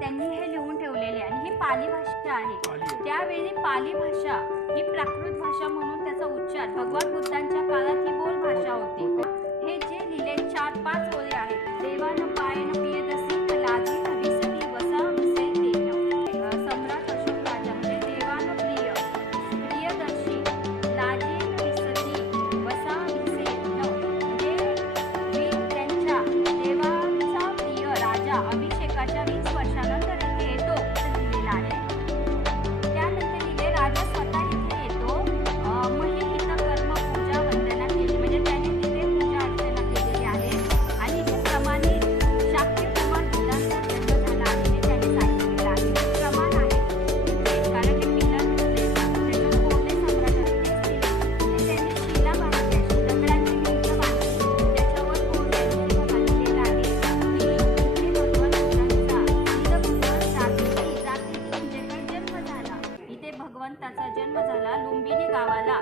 त्यांनी हे लिहून ठेवलेले आणि ही पाली भाषा आहे। त्यावेळी पाली भाषा ही प्राकृत भाषा म्हणून त्याचा उच्चार भगवान बुद्धांच्या काळात ही बोल भाषा होती। हे जे लिहिले 4-5 ओळी आहेत। देवान पायन पियदसी लाजी विसती वसा विसे तेन। सम्राट अशोक राजा म्हणजे देवान प्रियदर्शी लाजी विसती वसा विसे म्हणजे त्यांच्या देवाचा प्रिय राजा अभिषेकाच्या 20 वर्षानंतर इथे येतो असं लिहिलेलं आहे। त्यानंतर लिहिले राजा स्वतः इथे येतो, मग हे इथं कर्म पूजा वंदना केली म्हणजे त्याने तिथे पूजा अर्चना केलेली आहे आणि इथे प्रमाणित शाक्य कुमार बुद्धांचा जन्म झाला आहे हे त्याने सांगितलेलं आहे। प्रमाण आहे कारण हे पिलर त्याच्यावर कोणते सम्राट असते ते त्यांनी शिला बांधली अशी दगडांची भिंत बांधली त्याच्यावर कोणत्याची बांधलेलं आहे की इथे भगवान बुद्धांचा इथं भगवान जागृती म्हणजे जन्म झाला। इथे भगवंताचा जन्म झाला लुंबिनी गावाला।